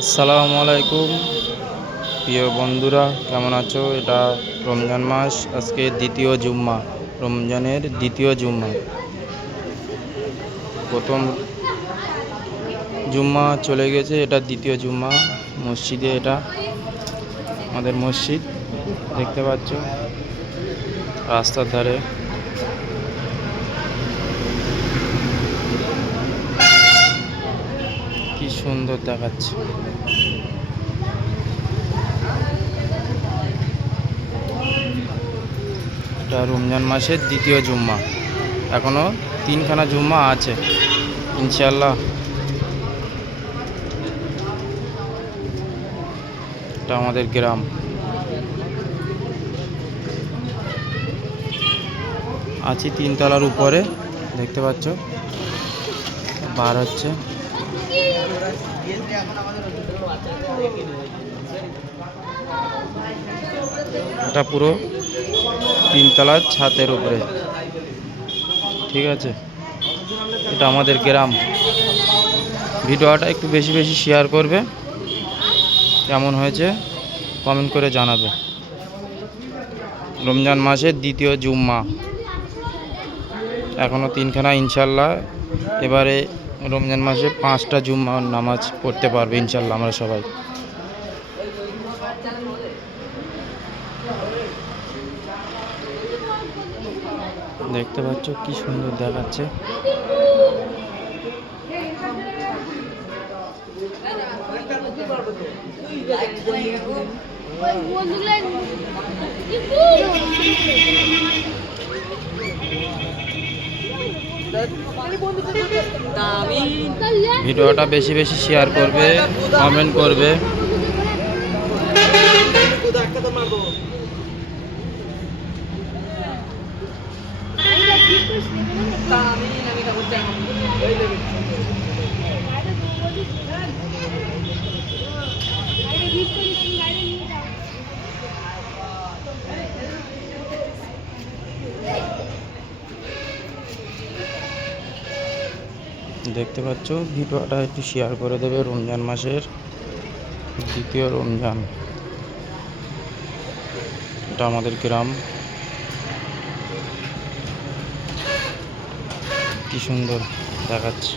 আসসালামু আলাইকুম প্রিয় বন্ধুরা, কেমন আছো? এটা রমজান মাস, আজকে দ্বিতীয় জুম্মা, রমজানের দ্বিতীয় জুম্মা। প্রথম জুম্মা চলে গেছে, এটা দ্বিতীয় জুম্মা। মসজিদে, এটা আমাদের মসজিদ, দেখতে পাচ্ছ রাস্তার ধারে। কি সুন্দর দেখাচ্ছে। এটা রমজান মাসের দ্বিতীয় জুম্মা, এখনো 3খানা জুম্মা আছে ইনশাল্লাহ। এটা আমাদের গ্রাম। আছি 3 তলার উপরে, দেখতে পাচ্ছ বার হচ্ছে। এটা পুরো 3 তলার ছাদের উপরে, ঠিক আছে। এটা আমাদের গ্রাম। ভিডিওটা একটু বেশি বেশি শেয়ার করবে, কেমন হয়েছে কমেন্ট করে জানাবে। রমজান মাসের দ্বিতীয় জুম্মা, এখনও 3খানা ইনশাল্লাহ। এবারে রমজান মাসে 5টা জুম্মা নামাজ পড়তে পারবে ইনশাল্লাহ আমরা সবাই। দেখতে পাচ্ছ কি সুন্দর দেখাচ্ছে। ভিডিওটা বেশি বেশি শেয়ার করবে, কমেন্ট করবে। দেখতে পাচ্ছ, ভিডিওটা একটু শেয়ার করে দেবে। রমজান মাসের দ্বিতীয় রমজান, এটা আমাদের গ্রাম। কি সুন্দর দেখাচ্ছে।